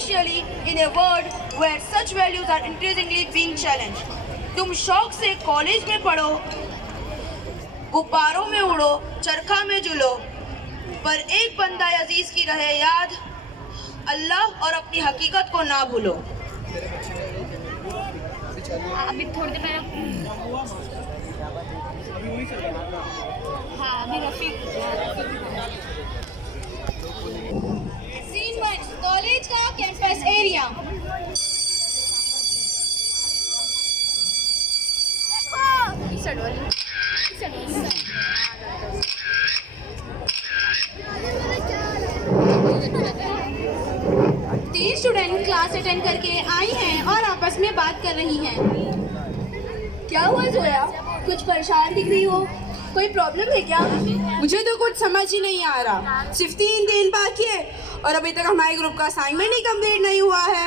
especially in a world where such values are increasingly being challenged. तुम शौक से college में पढ़ो, गुब्बारों में उड़ो, चरखा में झूलो, पर एक बंदा अजीज की रहे याद, अल्लाह और अपनी हकीकत को ना भूलो। अभी थोड़ी देर पहले हाँ अभी रफीक सीन 1 कॉलेज का कैंपस एरिया। तीन स्टूडेंट क्लास अटेंड करके आई हैं और आपस में बात कर रही हैं। क्या हुआ जोया, कुछ परेशान दिख रही हो, कोई प्रॉब्लम है क्या? मुझे तो कुछ समझ ही नहीं आ रहा। सिर्फ 3 दिन बाकी है और अभी तक हमारे ग्रुप का असाइनमेंट ही कंप्लीट नहीं हुआ है।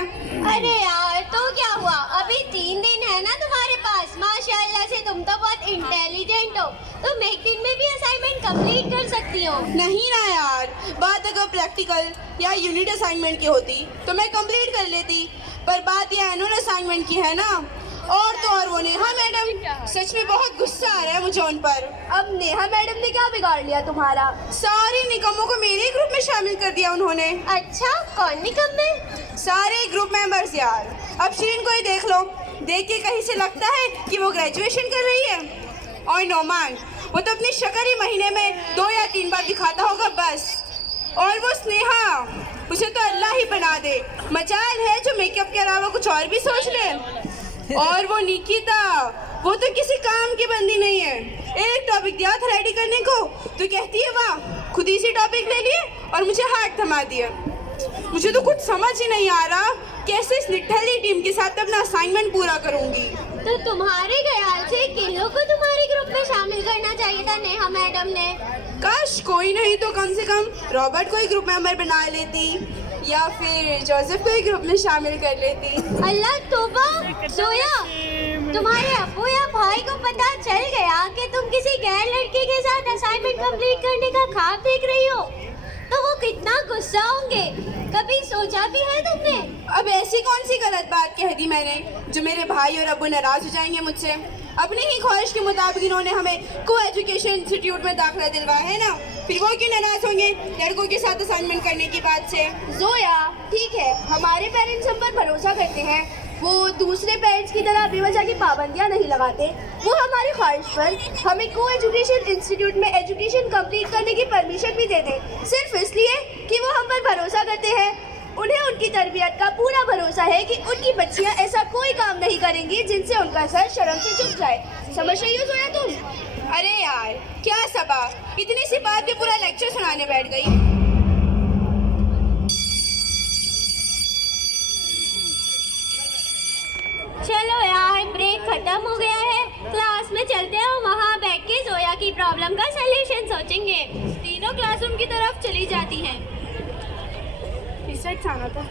अरे यार तो क्या हुआ, अभी 3 दिन है ना तुम्हारे पास। माशाल्लाह से तुम तो बहुत इंटेलिजेंट हो, तुम एक दिन में भी असाइनमेंट कंप्लीट कर सकती हो। नहीं ना यार, बात अगर प्रैक्टिकल या यूनिट असाइनमेंट की होती तो मैं कंप्लीट कर लेती, पर बात ये एनुअल असाइनमेंट की है ना। और तो और वो नेहा मैडम, सच में बहुत गुस्सा आ रहा है मुझे उन पर। अब नेहा मैडम ने क्या बिगाड़ लिया तुम्हारा? सारे निकम्मों को मेरे ग्रुप में शामिल कर दिया उन्होंने। अच्छा, कौन निकम्मे? सारे ग्रुप मेंबर्स यार। अब शीन को ही देख लो, देख के कहीं से लगता है कि वो ग्रेजुएशन कर रही है। और नोमान, वो तो अपनी शक्ल ही महीने में 2 या 3 बार दिखाता होगा बस। और वो स्नेहा, उसे तो अल्लाह ही बना दे, मजाल है जो मेकअप के अलावा कुछ और भी सोच ले। और वो निकिता, वो तो किसी काम की बंदी नहीं है। एक टॉपिक दिया था रेडी करने को तो कहती है वाह, खुद ही से टॉपिक ले लिए और मुझे हाथ थमा दिया। मुझे तो कुछ समझ ही नहीं आ रहा कैसे इस निठल्ली टीम के साथ अपना असाइनमेंट पूरा करूंगी। तो तुम्हारे ख्याल से किन्नों को तुम्हारे ग्रुप में शामिल करना चाहिए था नेहा मैडम ने। काश कोई नहीं तो कम से कम रॉबर्ट को ही ग्रुप मेंबर बना लेती या फिर जोसेफ को ही ग्रुप में शामिल कर लेती। अल्लाह तौबा, जोया तुम्हारे अब्बू या भाई को पता चल गया कि तुम किसी गैर लड़के के साथ असाइनमेंट कंप्लीट करने का ख्वाब देख रही हो तो वो कितना गुस्सा होंगे, कभी सोचा भी है तुमने? अब ऐसी कौन सी गलत बात कह दी मैंने जो मेरे भाई और अब्बू नाराज हो जाएंगे मुझसे? अपनी ही ख्वाहिश के मुताबिक इन्होंने हमें को एजुकेशन इंस्टीट्यूट में दाखिला दिलवाया है ना, फिर वो क्यों नाराज होंगे लड़कों के साथ असाइनमेंट करने की बात से? जोया ठीक है, हमारे पेरेंट्स हम पर भरोसा करते हैं, वो दूसरे पेरेंट्स की तरह बेवजह की पाबंदियां नहीं लगाते। वो हमारी ख्वाहिश पर हमें को एजुकेशन इंस्टीट्यूट में एजुकेशन कंप्लीट करने की परमिशन भी देते, सिर्फ इसलिए कि वो हम पर भरोसा करते हैं। उन्हें उनकी तरबियत का पूरा भरोसा है कि उनकी बच्चियां ऐसा कोई काम नहीं करेंगी जिनसे उनका सर शर्म से झुक जाए। समझ रही हो जोया तुम? अरे यार क्या सबा, इतनी सी बात पे पूरा लेक्चर सुनाने बैठ गई। चलो यार, ब्रेक खत्म हो गया है, क्लास में चलते हैं, वहाँ बैठ के जोया की प्रॉब्लम का सलूशन सोचेंगे। तीनों क्लासरूम की तरफ चली जाती हैं। इस साइड से आना था।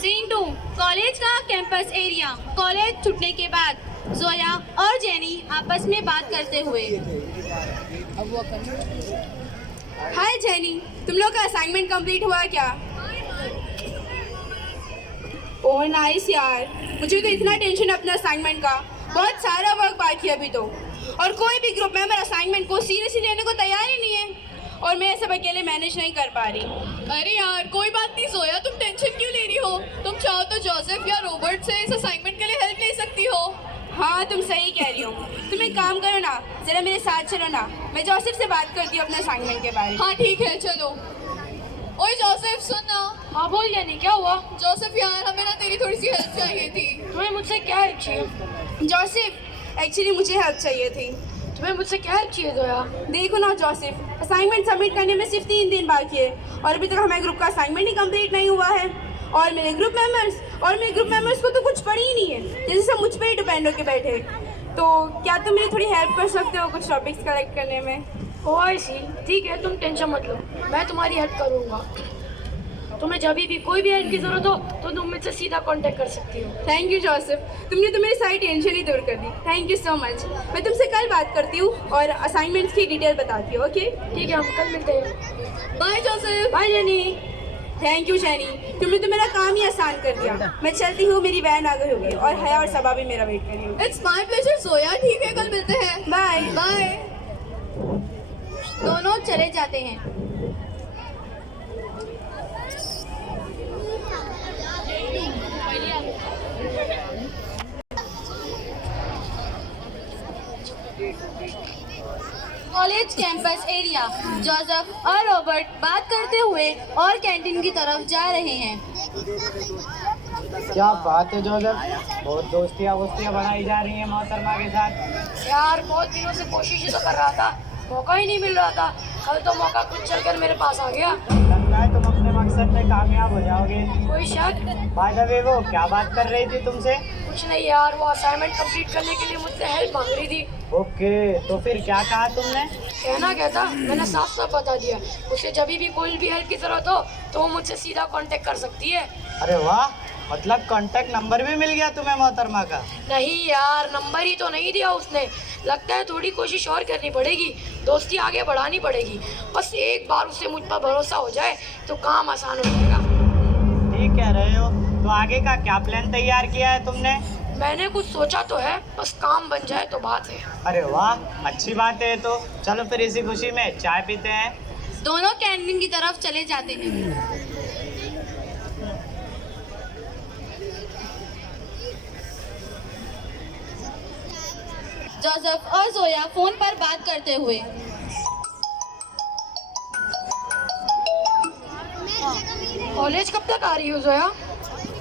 सीन 2 कॉलेज का कैंपस एरिया। कॉलेज छूटने के बाद जोया और जेनी आपस में बात करते हुए। हाय जेनी, तुम लोग का असाइनमेंट कंप्लीट हुआ क्या? ओह नाइस यार, मुझे तो इतना टेंशन अपने असाइनमेंट का, बहुत सारा वर्क बाकी है अभी तो। और कोई भी ग्रुप मेंबर असाइनमेंट को सीरियसली लेने को तैयार ही नहीं है और मैं सब अकेले मैनेज नहीं कर पा रही। अरे यार कोई बात नहीं जोया, तुम टेंशन क्यों ले रही हो? तुम चाहो तो जोसेफ या रॉबर्ट से इस असाइनमेंट के लिए हेल्प ले सकती हो। हाँ तुम सही कह रही हो। तुम एक काम करो ना, जरा मेरे साथ चलो ना, मैं जोसेफ से बात करती हूँ अपने असाइनमेंट के बारे में। हाँ ठीक है चलो। ओए जोसेफ सुन ना। हाँ बोल जानी, क्या हुआ? जोसेफ यार हमें ना तेरी थोड़ी सी हेल्प चाहिए थी। तुम्हें मुझसे क्या हेल्प चाहिए? जोसेफ एक्चुअली मुझे हेल्प चाहिए थी। तुम्हें मुझसे क्या हेल्प चाहिए जोया? देखो ना जोसेफ, असाइनमेंट सबमिट करने में सिर्फ 3 दिन बाकी है और अभी तक हमारे ग्रुप का असाइनमेंट ही कंप्लीट नहीं हुआ है। और मेरे ग्रुप मेंबर्स को तो कुछ पड़ी ही नहीं है, जैसे सब मुझ पे ही डिपेंड होके बैठे। तो क्या तुम मेरी थोड़ी हेल्प कर सकते हो कुछ टॉपिक्स कलेक्ट करने में? ओह आई सी, ठीक है तुम टेंशन मत लो, मैं तुम्हारी हेल्प करूँगा। तुम्हें जब भी कोई भी हेल्प की जरूरत हो तो तुम मुझसे सीधा कांटेक्ट कर सकती हो। थैंक यू जोसेफ, तुमने तो मेरी सारी टेंशन ही दूर कर दी। Thank you so much. मैं तुमसे कल बात करती हूँ और असाइनमेंट्स की डिटेल बताती हूँ। ओके, ठीक है, हम कल मिलते हैं। Bye Joseph. Bye Jenny. Thank you Jenny, तुमने तो मेरा काम ही आसान कर दिया। मैं चलती हूँ, मेरी वैन आ गई होगी और हया और सबा भी मेरा वेट कर रही होगी। It's my pleasure Zoya. ठीक है, कल मिलते हैं। Bye bye. दोनों चले जाते हैं। College campus area. जोसेफ और रॉबर्ट बात करते हुए और कैंटीन की तरफ जा रहे हैं। क्या बात है जोसेफ, बहुत दोस्तियाँ बढ़ाई जा रही हैं मोहतरमा के साथ। यार बहुत दिनों से कोशिश ही तो कर रहा था, मौका ही नहीं मिल रहा था। कल तो मौका कुछ चलकर मेरे पास आ गया। लगता है तुम अपने मकसद में कामयाब हो जाओगे। कोई शक? बाय द वे, वो क्या बात कर रही थी तुमसे? कुछ नहीं यार, वो असाइनमेंट कंप्लीट करने के लिए मुझसे हेल्प मांग रही थी। ओके, तो फिर क्या कहा तुमने? कहना क्या था, मैंने साफ साफ बता दिया। उसे जब भी कोई भी हेल्प की जरूरत हो तो वो मुझसे सीधा कांटेक्ट कर सकती है। अरे वाह, मतलब कांटेक्ट नंबर भी मिल गया तुम्हें मोहतरमा का? नहीं यार, नंबर ही तो नहीं दिया उसने। लगता है थोड़ी कोशिश और करनी पड़ेगी, दोस्ती आगे बढ़ानी पड़ेगी। बस एक बार उसे मुझ पर भरोसा हो जाए तो काम आसान हो जाएगा। ठीक कह रहे हो। तो आगे का क्या प्लान तैयार किया है तुमने? मैंने कुछ सोचा तो है, बस काम बन जाए तो बात है। अरे वाह, अच्छी बात है। तो चलो फिर इसी खुशी में चाय पीते हैं। दोनों कैंटीन की तरफ चले जाते हैं। जोसेफ और जोया फोन पर बात करते हुए। कॉलेज कब तक आ रही हो जोया?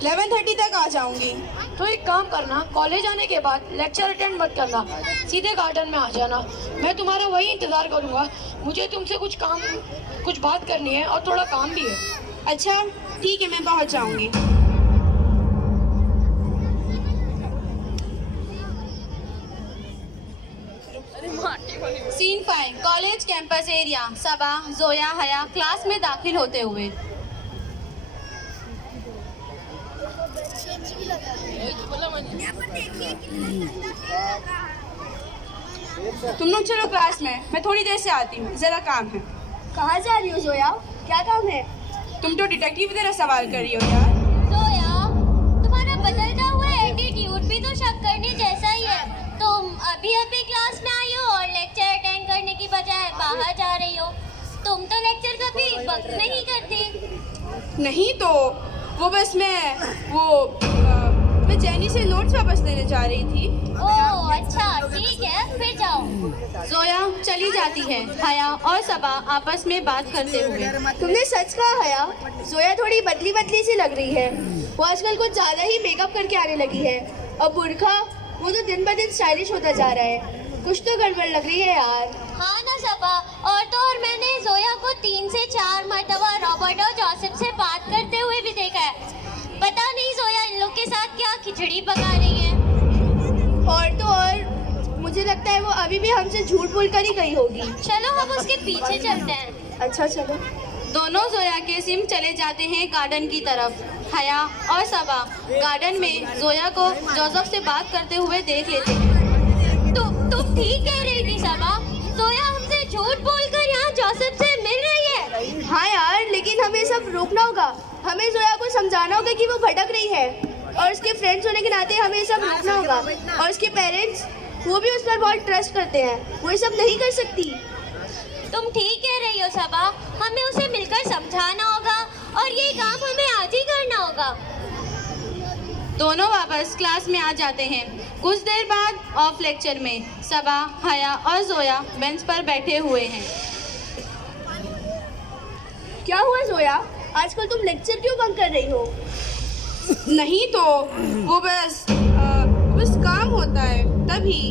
11:30 तक आ जाऊंगी। तो एक काम करना, कॉलेज आने के बाद लेक्चर अटेंड मत करना, सीधे गार्डन में आ जाना। मैं तुम्हारा वही इंतज़ार करूँगा। मुझे तुमसे कुछ बात करनी है और थोड़ा काम भी है। अच्छा ठीक है, मैं पहुंच जाऊंगी। Scene 5 college campus area. Saba, Zoya, Haya class में दाखिल होते हुए। तुम लोग चलो क्लास में, मैं थोड़ी देर से आती हूँ, जरा काम है। कहाँ जा रही हो जोया? क्या काम है? तुम तो डिटेक्टिव की तरह सवाल कर रही हो यार। जोया, तुम्हारा बदलता हुआ एटीट्यूड भी तो शक करने जैसा ही है। तुम अभी अभी क्लास में आई हो और लेक्चर अटेंड करने की बजाय बाहर जा रही हो। तुम तो लेक्चर कभी बंक नहीं करती। नहीं तो वो बस मैं जेनी से नोट्स वापस लेने जा रही थी। ओह अच्छा, ठीक है, फिर जाओ। जोया चली जाती है। हया और सबा आपस में बात करते हुए। तुमने सच कहा हया, जोया थोड़ी बदली बदली सी लग रही है। वो आजकल कुछ ज़्यादा ही मेकअप करके आने लगी है। और बुरखा, वो तो दिन ब दिन स्टाइलिश होता जा रहा है। कुछ तो गड़बड़ लग रही है यार। हाँ ना सबा, और तो और मैंने जोया को 3 से 4 मरतबा रॉबर्ट और जोसेफ से बात करते हुए भी देखा है। पता नहीं जोया इन लोग के साथ क्या खिचड़ी पका रही है। और तो और मुझे लगता है वो अभी भी हमसे झूठ बोल कर ही गई होगी। चलो हम उसके पीछे चलते हैं। अच्छा चलो। दोनों जोया के सिम चले जाते हैं गार्डन की तरफ। हया और सबा गार्डन में जोया को जोसेफ से बात करते हुए देख लेते हैं। तुम ठीक कह रही थी सबा, जोया हमसे झूठ बोलकर यहाँ जोसेफ से मिल रही है। हाँ यार, लेकिन हमें सब रोकना होगा। हमें जोया को समझाना होगा कि वो भटक रही है, और उसके फ्रेंड्स होने के नाते हमें सब रोकना होगा। और उसके पेरेंट्स, वो भी उस पर बहुत ट्रस्ट करते हैं, वो ये सब नहीं कर सकती। तुम ठीक कह रही हो सबा, हमें उसे मिलकर समझाना होगा और ये काम हमें आज ही करना होगा। दोनों वापस क्लास में आ जाते हैं। कुछ देर बाद ऑफ लेक्चर में सबा, हया और जोया बेंच पर बैठे हुए हैं। क्या हुआ जोया, आजकल तुम लेक्चर क्यों बंक कर रही हो? नहीं तो वो बस काम होता है तभी।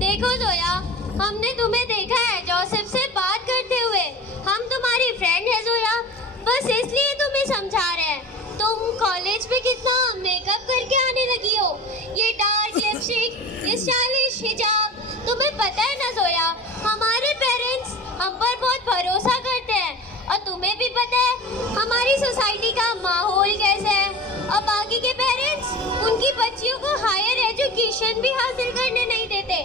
देखो जोया, हमने तुम्हें देखा है जोसेफ से बात करते हुए। हम तुम्हारी फ्रेंड है जोया, बस इसलिए तुम्हें समझा रहे हैं। तुम कॉलेज में कितना मेकअप करके आने लगी हो, ये डार्क लिपस्टिक, ये स्टाइलिश हिजाब। तुम्हें पता है ना जोया, हमारे पेरेंट्स हम पर बहुत भरोसा करते हैं। और तुम्हें भी पता है हमारी सोसाइटी का एजुकेशन भी हासिल करने नहीं देते।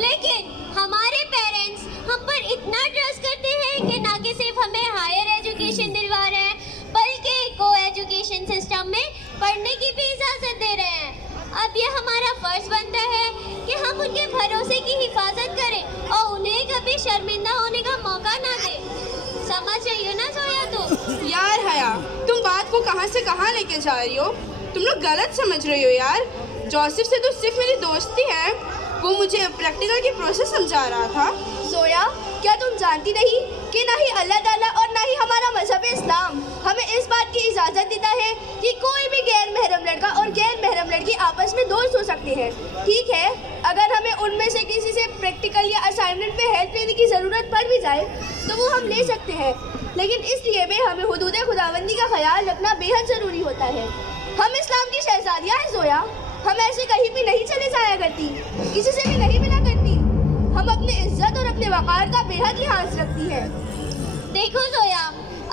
लेकिन हमारे पेरेंट्स हम पर इतना ट्रस्ट करते हैं कि ना कि सिर्फ हमें हायर एजुकेशन दिलवा रहे हैं, बल्कि को एजुकेशन सिस्टम में पढ़ने की भी इजाज़त दे रहे हैं। अब ये हमारा फर्ज बनता है कि हम उनके भरोसे की हिफाजत करें और उन्हें कभी शर्मिंदा होने का मौका ना दें। समझ रही हो ना जोया तुम? यार हया, तुम बात को कहाँ से कहाँ लेके जा रही हो? तुम लोग गलत समझ रही हो यार। जोसेफ से तो सिर्फ मेरी दोस्ती है, वो मुझे प्रैक्टिकल की प्रोसेस समझा रहा था। जोया, क्या तुम जानती नहीं कि ना ही अल्लाह ताला और ना ही हमारा मजहब इस्लाम हमें इस बात की इजाज़त देता है कि कोई भी गैर महरम लड़का और गैर महरम लड़की आपस में दोस्त हो सकते हैं। ठीक है, अगर हमें उनमें से किसी से प्रैक्टिकल या असाइनमेंट पे हेल्प लेने की ज़रूरत पड़ भी जाए तो वो हम ले सकते हैं, लेकिन इसलिए भी हमें हुदूद खुदाबंदी का ख्याल रखना बेहद ज़रूरी होता है। हम इस्लाम की शहजादियाँ हैं जोया, हम ऐसे कहीं भी नहीं चले जाया करती, किसी से भी नहीं मिला करती। हम अपने इज्जत और अपने वक़ार का बेहद लिहाज रखती है। देखो जोया,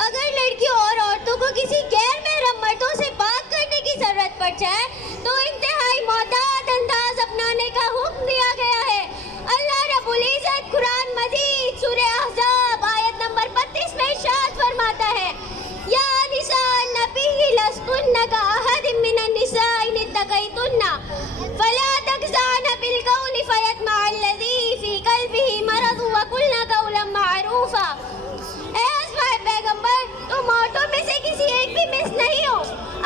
अगर लड़कियों और औरतों को किसी गैर महरम मर्दों से बात करने की जरूरत पड़ जाए तो इंतहाई मोहतात अंदाज अपनाने का हुक्म दिया गया है। अल्लाह रब्बुल इज्जत कुरान मजीद सूरह अहज़ाब आयत नंबर 32 में इरशाद फरमाता है, या निसा नबी लस्तुन्ना का अहद मिनन निसा इन इत्तक़ैतुन्ना फला तग़ज़ान बिल क़ौलि फ़यत्मा अल्लज़ी फ़ी क़ल्बिही मरद व क़ुलना क़ौलन मअरूफ़ा। पैगंबर, तुम औरतों में से किसी एक भी मिस नहीं हो।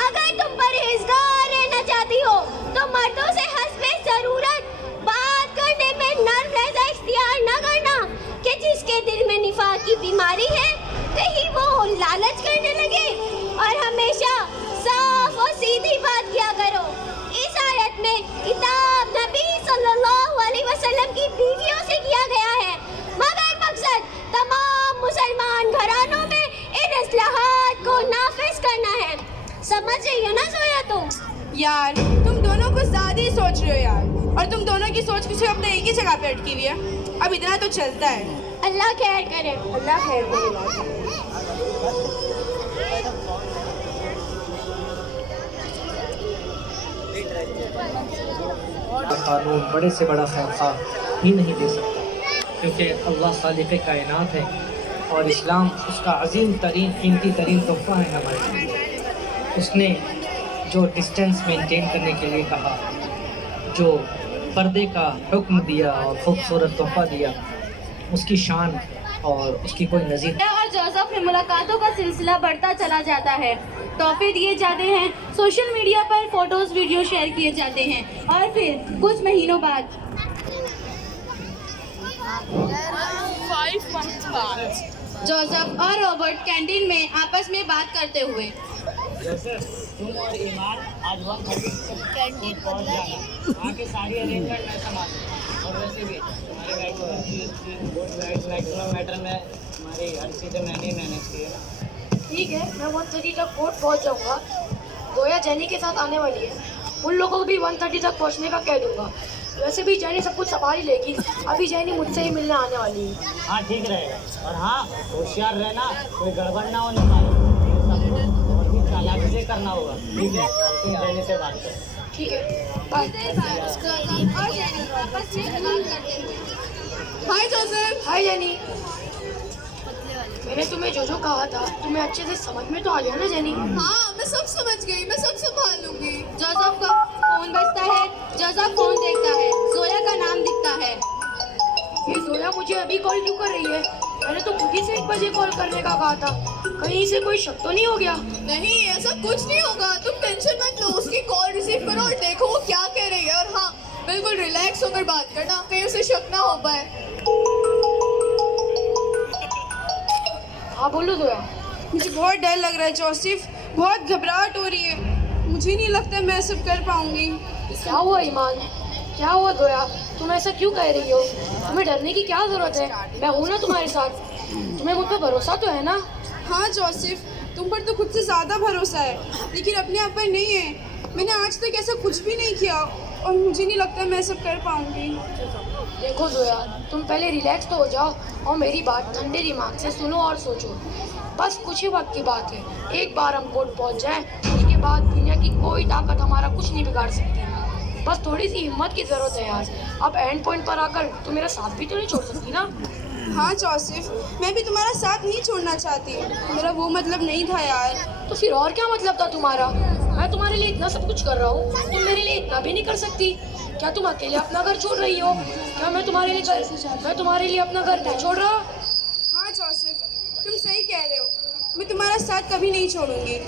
अगर तुम परहेजगार रहना चाहती हो तो मर्दों से हस्बे जरूरत बात करने में नर्म लहजा इख्तियार न करना कि जिसके दिल में निफाक की बीमारी है कहीं वो लालच करने लगे, और हमेशा साफ और सीधी बात किया करो। इस आयत में खिताब नबी सल्लल्लाहु अलैहि वसल्लम की बीवियों से किया गया है, मगर मकसद तमाम मुसलमान घरानों में इन इस्लाहात को नाफिज करना है। समझ रही हो ना जोया तुम? यार तुम दोनों कुछ ज़्यादा ही सोच रहे हो यार, और तुम दोनों की सोच कुछ अपने एक ही जगह पे अटकी हुई है। अब इतना तो चलता है। अल्लाह खैर करे। अल्लाह खैर करे। कानून बड़े से बड़ा खैरखा ही नहीं दे सकता, क्योंकि अल्लाह खालिक़ कायनात है और इस्लाम उसका अजीम तरीन कीमती तरीन तोहफ़ा है हमारे लिए। उसने जो डिस्टेंस मेंटेन करने के लिए कहा, जो पर्दे का हुक्म दिया और खूबसूरत तोहफ़ा दिया, उसकी शान और उसकी कोई नज़ीर। और जोसेफ में मुलाकातों का सिलसिला बढ़ता चला जाता है, तोहफे दिए जाते हैं, सोशल मीडिया पर फोटोज वीडियो शेयर किए जाते हैं, और फिर कुछ महीनों बाद 5 months बाद जोसेफ और रॉबर्ट कैंटीन में आपस में बात करते हुए, जोसेफ, तुम और ईमान आज 1:30 पहुँच जाना। आके सारी अरेंजमेंट मैं संभालूंगा, और वैसे भी हमारे मैटर में हमारी हर चीज़ें मैंने ही मैनेज की है ना। ठीक है, मैं 1:30 तक कोर्ट पहुंच जाऊंगा। गोया जेनी के साथ आने वाली है, उन लोगों को भी 1:30 तक पहुंचने का कह दूंगा। वैसे भी जेनी सब कुछ संभाल ही लेगी, अभी जेनी मुझसे ही मिलने आने वाली है। हाँ ठीक रहेगा, और हाँ होशियार रहना, कोई गड़बड़ ना होने पाए, ये सब कुछ और भी चालाकी से करना होगा। ठीक है, तुम जेनी से बात करो। ठीक है, बाय। हाय जोसेफ। हाय जेनी, मैंने तुम्हें जो कहा था तुम्हें अच्छे से समझ में तो आ गया ना जेनी? हाँ, मैं सब समझ गई, मैं सब संभाल लूंगी। जोसेफ का फोन बजता है, जोसेफ फोन देखता है, जोया का नाम दिखता है। ये जोया मुझे अभी कॉल क्यों कर रही है? मैंने तो खुद ही से 1 बजे कॉल करने का कहा था, कहीं से कोई शक तो नहीं हो गया? नहीं, ऐसा कुछ नहीं होगा, तुम टेंशन मत लो। उसकी कॉल रिसीव करो और देखो वो क्या कह रही है, और हाँ बिल्कुल रिलैक्स होकर बात करना, कहीं उसे शक ना हो पाए। हाँ बोलो जोया। मुझे बहुत डर लग रहा है जोसेफ, बहुत घबराहट हो रही है। मुझे नहीं लगता मैं सब कर पाऊंगी। क्या हुआ ईमान? क्या हुआ जोया? तुम ऐसा क्यों कह रही हो? तुम्हें डरने की क्या जरूरत है? मैं हूँ ना तुम्हारे साथ। तुम्हें मुझ पर भरोसा तो है ना? हाँ जोसेफ, तुम पर तो खुद से ज़्यादा भरोसा है, लेकिन अपने आप पर नहीं है। मैंने आज तक ऐसा कुछ भी नहीं किया, और मुझे नहीं लगता मैं सब कर पाऊंगी। देखो जोया, तुम पहले रिलैक्स तो हो जाओ और मेरी बात ठंडे दिमाग से सुनो और सोचो। बस कुछ ही वक्त की बात है, एक बार हम कोर्ट पहुंच जाएं, उसके बाद दुनिया की कोई ताकत हमारा कुछ नहीं बिगाड़ सकती। बस थोड़ी सी हिम्मत की ज़रूरत है यार। अब एंड पॉइंट पर आकर तू मेरा साथ भी तो नहीं छोड़ सकती ना। हाँ जोसेफ, मैं भी तुम्हारा साथ नहीं छोड़ना चाहती, मेरा वो मतलब नहीं था यार। तो फिर और क्या मतलब था तुम्हारा? मैं तुम्हारे लिए इतना सब कुछ कर रहा हूँ, तुम मेरे लिए इतना भी नहीं कर सकती? क्या तुम अकेले अपना घर छोड़ रही हो? क्या मैं तुम्हारे लिए अपना घर नहीं छोड़ रहा? हाँ जोसेफ, तुम सही कह रहे हो, मैं तुम्हारा साथ कभी नहीं छोड़ूंगी।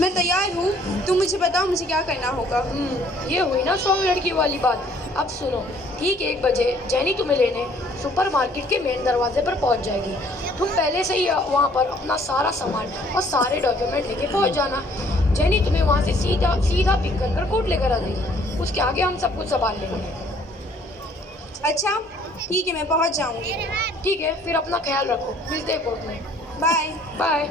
मैं तैयार हूँ, तुम मुझे बताओ मुझे क्या करना होगा। ये हुई ना स्ट्रॉन्ग लड़की वाली बात। अब सुनो, ठीक 1 बजे जेनी तुम्हें लेने सुपरमार्केट के मेन दरवाजे पर पहुंच जाएगी। तुम पहले से ही वहां पर अपना सारा सामान और सारे डॉक्यूमेंट लेके पहुंच जाना। जेनी तुम्हें वहां से सीधा पिक कर कोर्ट लेकर आ जाएगी। उसके आगे हम सब कुछ संभाल लेंगे। अच्छा ठीक है, मैं पहुँच जाऊँगी। ठीक है, फिर अपना ख्याल रखो, मिलते हैं कोर्ट में। Bye bye.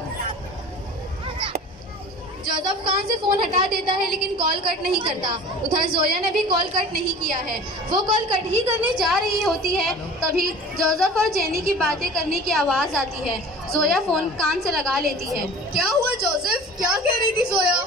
जोसेफ कान से फ़ोन हटा देता है लेकिन कॉल कट नहीं करता। उधर जोया ने भी कॉल कट नहीं किया है। वो कॉल कट ही करने जा रही होती है, तभी जोसेफ और जेनी की बातें करने की आवाज़ आती है। जोया फ़ोन कान से लगा लेती है। क्या हुआ जोसेफ, क्या कह रही थी जोया?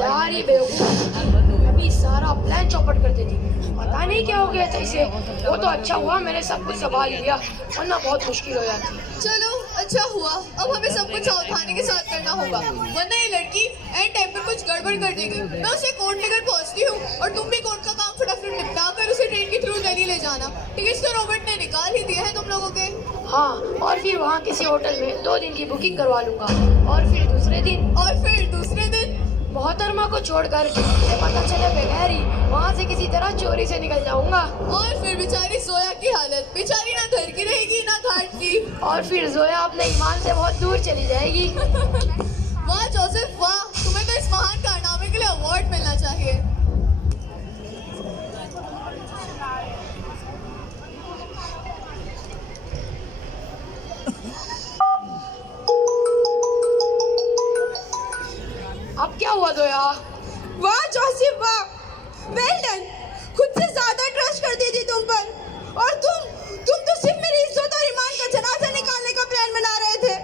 यार ये बेवकूफ अभी सारा प्लान चौपट कर देती। पता नहीं क्या हो गया था इसे। वो तो अच्छा हुआ मैंने सब कुछ संभाल लिया, वरना बहुत मुश्किल हो जाती। चलो अच्छा हुआ, अब हमें सब कुछ सावधानी के साथ करना होगा, वरना ये लड़की एंड टाइम पर कुछ गड़बड़ कर देगी। मैं उसे कोर्ट लेकर पहुंचती हूँ और तुम भी कोर्ट का काम फटाफट निपटा कर उसे ट्रेन के थ्रू दिल्ली ले जाना। टिकट्स तो रॉबर्ट ने निकाल ही दिए हैं तुम लोगों के। हाँ, और फिर वहाँ किसी होटल में 2 दिन की बुकिंग करवा लूँगा। और फिर दूसरे दिन मोहतरमा को छोड़कर मुझे पता चले बगैर ही वहाँ से किसी तरह चोरी से निकल जाऊँगा। और फिर बेचारी जोया की हालत, बेचारी ना घर की रहेगी ना घाट की। और फिर जोया अपने ईमान से बहुत दूर चली जाएगी। वाह जोसेफ वाह, तुम्हें तो इस महान कारनामे के लिए अवार्ड मिलना चाहिए। अब क्या हुआ जोया? वाह जोसेफ वाह, वेल डन। खुद से ज्यादा ट्रस्ट करती थी तुम पर, और तुम तो सिर्फ मेरी इज्जत और ईमान का जनाजा निकालने का प्लान बना रहे थे।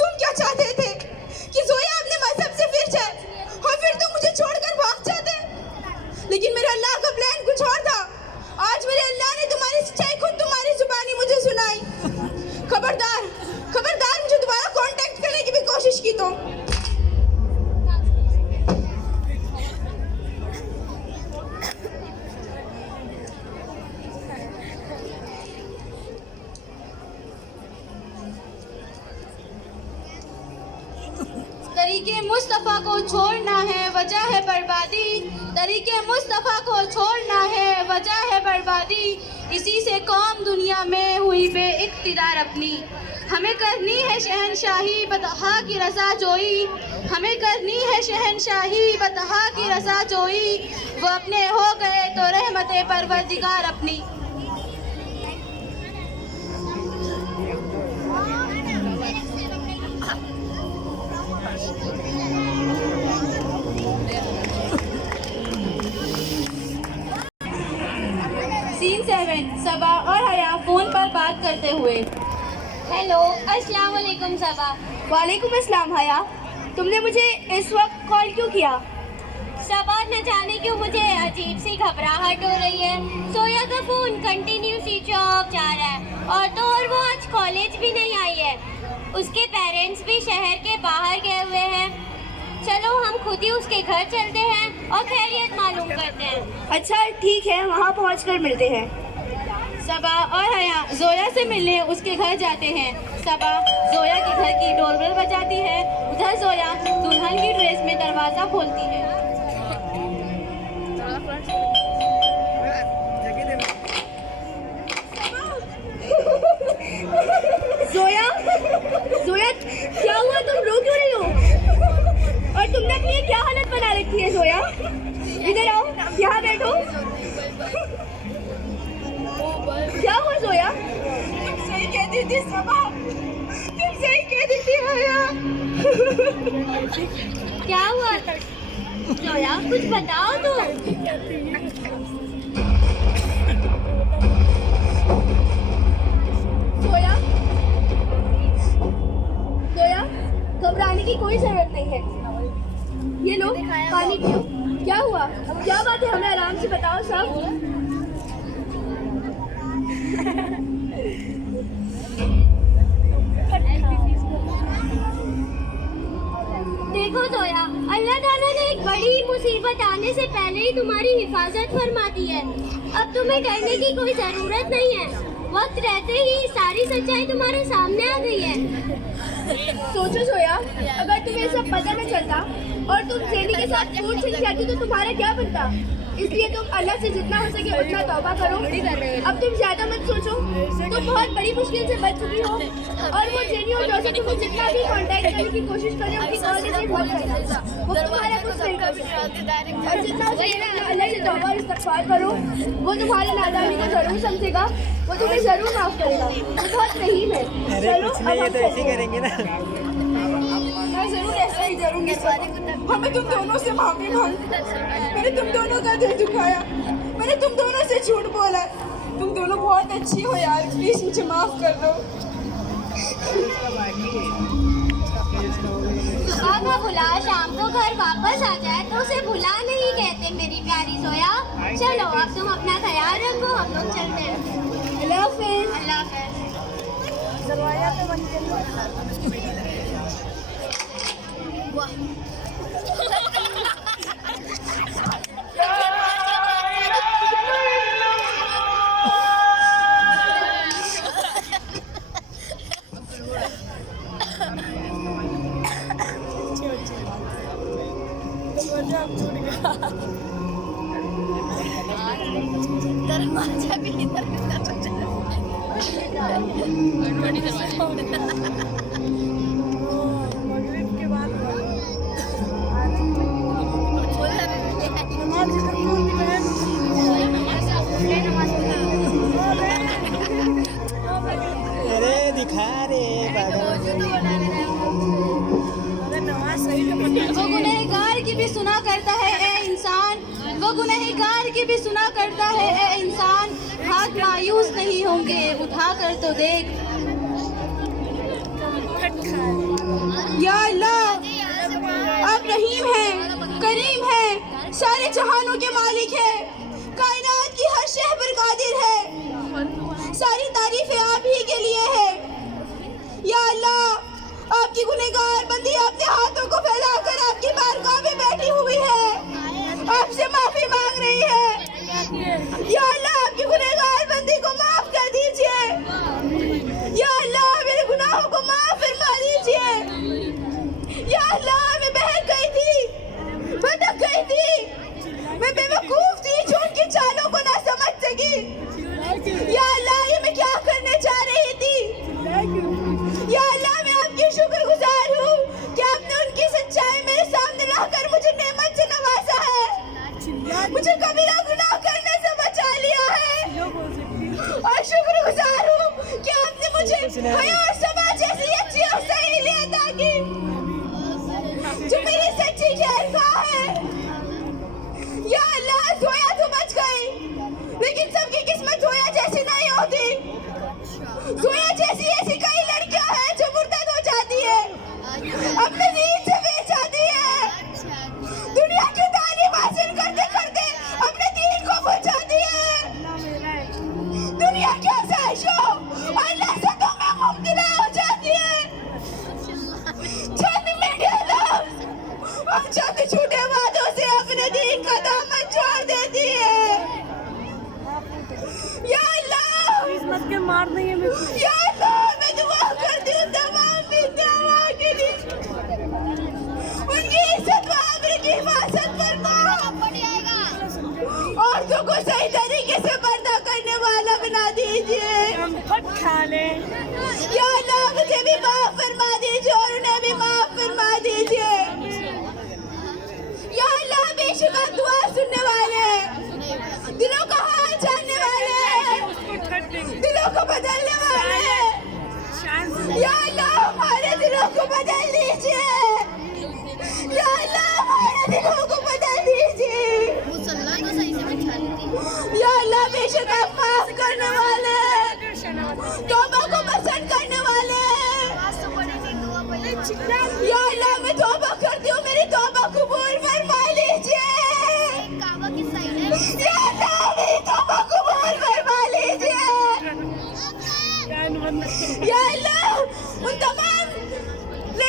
तुम क्या चाहते थे कि जोया अपने मजहब से फिर जाए और फिर तुम मुझे छोड़कर भाग जाते? लेकिन मेरे अल्लाह का प्लान कुछ और था। आज मेरे अल्लाह ने तुम्हारी सच्चाई खुद तुम्हारी जुबानी मुझे सुनाई। खबरदार खबरदार, मुझे दोबारा कांटेक्ट करने की भी कोशिश की तो। तरीके मुस्तफ़ा को छोड़ना है वजह है बर्बादी। तरीके मुस्तफ़ा को छोड़ना है वजह है बर्बादी। इसी से कौम दुनिया में हुई बेइख्तियार अपनी। हमें करनी है शहनशाही बतहा की रज़ा जोई। हमें करनी है शहनशाही बतहा की रज़ा जोई। वो अपने हो गए तो रहमते परवरदिगार अपनी। सीन 7, सबा और हया फ़ोन पर बात करते हुए। हेलो, अस्सलाम वालेकुम सबा। वालेकुम अस्सलाम हया, तुमने मुझे इस वक्त कॉल क्यों किया? सबा, न जाने क्यों मुझे अजीब सी घबराहट हो रही है। सोया का फ़ोन कंटिन्यू स्विच ऑफ जा रहा है, और वो आज कॉलेज भी नहीं आई है। उसके पेरेंट्स भी शहर के बाहर गए हुए हैं। चलो हम खुद ही उसके घर चलते हैं और खैरियत मालूम करते हैं। अच्छा ठीक है, वहाँ पहुँचकर मिलते हैं। सबा और हया जोया से मिलने उसके घर जाते हैं। सबा जोया के घर की डोरबेल बजाती है। उधर जोया दुल्हन की ड्रेस में दरवाज़ा खोलती है। जोया, जोया क्या हुआ, तुम रो क्यों रही हो? और तुमने अपनी ये क्या हालत बना रखी है? जोया इधर आओ, यहाँ बैठो। क्या हुआ जोया? तुम सही कहती थी सबा, तुम सही कहती थी हया। क्या हुआ जोया, कुछ बताओ तो। जोया, जोया घबराने की कोई जरूरत नहीं है। ये लो पानी पियो। क्या हुआ? क्या बात है? हमें आराम से बताओ सब। देखो जोया, अल्लाह ताला ने एक बड़ी मुसीबत आने से पहले ही तुम्हारी हिफाजत फरमा दी है। अब तुम्हें डरने की कोई ज़रूरत नहीं है। वक्त रहते ही सारी सच्चाई तुम्हारे सामने आ गई है। सोचो जोया, अगर तुम्हें सब पता न चलता और तुम जेनी के साथ कोर्ट से जाती तो तुम्हारा क्या बनता? इसलिए तुम अल्लाह से जितना हो सके उतना तौबा करो। अब तुम ज्यादा मत सोचो, तुम बहुत बड़ी मुश्किल से बच चुकी हो और वो जेनी और जोसेफ तुम्हें जितना भी कांटेक्ट करने की कोशिश कर रहे हो उनकी कॉल रिसीव मत करना। वो तुम्हारा कुछ नहीं कर सकते। और जितना हो सके ना अल्लाह से तौबा और इस्तिग़फ़ार करो। वो तुम्हारी नादानी को जरूर समझेगा, वो तुम्हें जरूर माफ करेगा। वो बहुत रहीम है। चलो अब हम ऐसे करेंगे ना। मैं जरूर ऐसा ही करूँगी सर। हमें तुम दोनों से माफी मांगी। मैंने तुम दोनों का दिल दुखाया, मैंने तुम दोनों से झूठ बोला। तुम दोनों बहुत अच्छी हो यार, प्लीज मुझे माफ कर दो। अगर भुला शाम को घर वापस आ जाए तो उसे भुला नहीं कहते मेरी प्यारी जोया। चलो अब तुम अपना ख्याल रखो, हम लोग चलते हैं। अल्लाह हाफ़िज़। अल्लाह हाफ़िज़। अरे दिखा रे वो गुनहगार की भी सुना करता है ए इंसान, वो गुनहगार की भी सुना करता है ए इंसान। हाथ मायूस नहीं होंगे, उठा कर तो देख। या अल्लाह, आप रहीम हैं, करीम हैं, सारे जहानों के मालिक हैं, कायनात की हर शय पर कादिर है। सारी तारीफें आप ही के लिए है। या अल्लाह, आपकी गुनहगार बंदी अपने हाथों को फैलाकर आपकी बारगाह में बैठी हुई है, आपसे माफी मांग रही है। या अल्लाह, आपकी गुनहगार बंदी को माफ कर दीजिए। या अल्लाह, मेरे गुनाहों को माफ फरमा दीजिए। या अल्लाह, मैं बहक गई थी, भटक गई थी, मैं बेवकूफ थी जो उनकी चालों को ना समझ सकी। या अल्लाह, ये मैं क्या करने जा रही थी? या अल्लाह, मैं आपकी शुक्रगुजार हूँ कि आपने उनकी सच्चाई मेरे सामने लाकर मुझे नेमत से नवाजा है, मुझे कबीरा गुनाह करने से बचा लिया है। और शुक्रगुजार हूँ कि आपने मुझे हया और समाज जैसी अच्छी और सहेली अता की जो मेरी सच्ची खैरख्वाह है। या अल्लाह, जोया तो बच गई, लेकिन सबकी किस्मत जोया जैसी नहीं होती। जोया जैसी ऐसी कई लड़कियां हैं जो मुर्तद हो जाती है, अपने दीन से बेच जाती है, दुनिया की तालीम हासिल करते करते अपने दीन को भूल जाती है। दुनिया की आसाइशों अल्लाह से तो मैं मुब्तला हो जाती है। चंद मीठे लफ्ज़ और चंद झूठे वादों से अपने दीन का दामन छोड़ देती है। या अल्लाह, मार देंगे मेरे को। या अल्लाह, मैं दुआ करती हूँ तमाम विधवाओं के लिए, उनकी इज्जत व आबरू की हिफाजत फरमा। औरतों को सही तरीके से पर्दा करने वाला बना दीजिए। खा ले। या अल्लाह, मुझे भी माफ फरमा दीजिए और उन्हें भी माफ फरमा दीजिए। या अल्लाह, बेशक आप दुआ सुनने वाले हैं, दिलों का हाल जानने वाले हैं, दिलों को बदलने वाले हैं। या अल्लाह, हमारे दिलों को बदल दीजिए। या अल्लाह, हमारे दिलों को बदल दीजिए। या अल्लाह, बेशक आप माफ करने वाले हैं, तौबा को पसंद करने वाले हैं। या अल्लाह, मैं तौबा करती हूँ, मेरी तौबा कबूल फरमा लीजिए।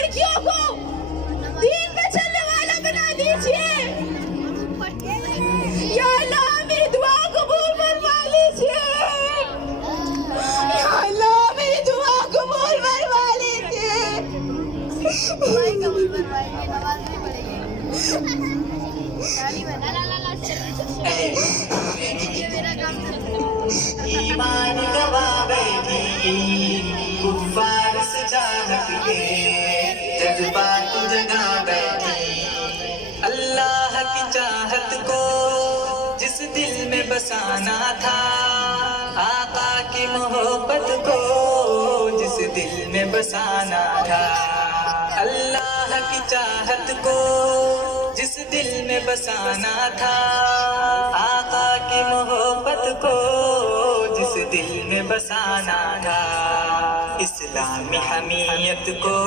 लड़कियों को दीन पे चलने वाला बना दीजिए। या अल्लाह मेरी दुआ कबूल फरमा लीजिए। या अल्लाह मेरी दुआ कबूल फरमा लीजिए। ईमान गवा बैठी कुफ्फार से चाहत के जज्बात जगा बैठी। अल्लाह की चाहत को जिस दिल में बसाना था, आका की मोहब्बत को जिस दिल में बसाना था, अल्लाह की चाहत को जिस दिल में बसाना था, आका की मोहब्बत को जिस दिल में बसाना था, इस्लामी हमीयत को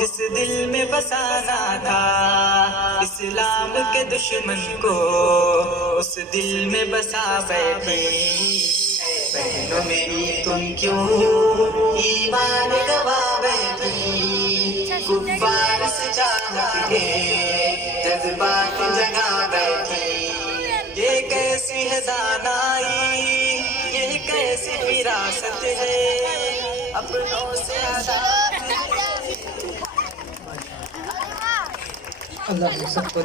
जिस दिल में बसाना था, इस्लाम के दुश्मन को उस दिल में बसा बैठी। बहनों मेरी तुम क्यों ईमान गवा बैठी, कुफ्फार से चाहत के जज्बात जगा बैठी। ये कैसी है दानाई, ये कैसी विरासत है, अपनों से आजाद। अल्लाह हम सबको